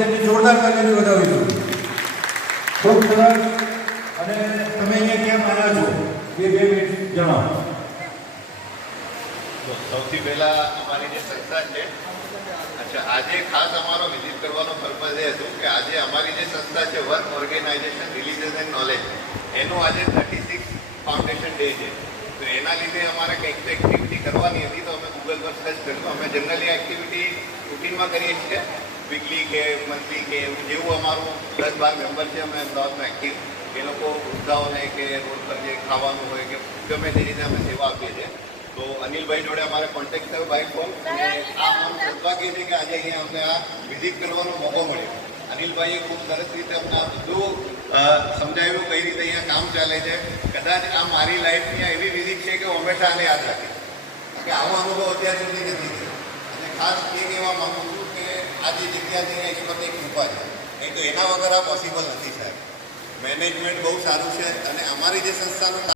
તેમને જોરદાર તાલીમ વધાવીશું. ખૂબ સરસ. અને તમે અહીંયા કેમ આવ્યા છો એ 2 મિનિટ જણાવો. સૌથી પહેલા અમારી જે સંસ્થા છે, આજે ખાસ અમારો વિઝિટ કરવાનો પર્પઝ એ હતું કે આજે અમારી જે સંસ્થા છે work organisation religion and knowledge, એનું આજે 36 ફાઉન્ડેશન ડે છે. તો એના લીધે અમારે કંઈક તો એક્ટિવિટી કરવાની હતી, તો અમે ગૂગલ પર સર્ચ કર્યું. અમે જનરલી એક્ટિવિટી રૂટીનમાં કરીએ છીએ, વીકલી કે મંથલી કે જેવું અમારું 10-12 મેમ્બર છે અમે અમદાવાદમાં એક્ટિવ. એ લોકો વૃદ્ધાઓને કે રોડ પર જે ખાવાનું હોય કે ગમે તે રીતે અમે સેવા આપીએ છીએ. તો અનિલભાઈ જોડે અમારે કોન્ટેક્ટ થયો બાય ફોન, અને આ અમારું સૌભાગ્ય છે કે આજે અહીંયા અમને આ વિઝિટ કરવાનો મોકો મળ્યો. અનિલભાઈએ ખૂબ સરસ રીતે અમને આ બધું સમજાવ્યું કઈ રીતે અહીંયા કામ ચાલે છે. કદાચ આ મારી લાઈફની આ એવી વિઝિટ છે કે હું હંમેશા આને યાદ રાખીશ, કે આવો અનુભવ અત્યાર સુધી નથી થયો. અને ખાસ એ કહેવા માગું છું કે આ જે જગ્યા છે અહીંયા ઈશ્વરની કૃપા છે, નહીં તો એના વગર આ પોસિબલ નથી સાહેબ. મેનેજમેન્ટ બહુ સારું છે, અને અમારી જે સંસ્થાનું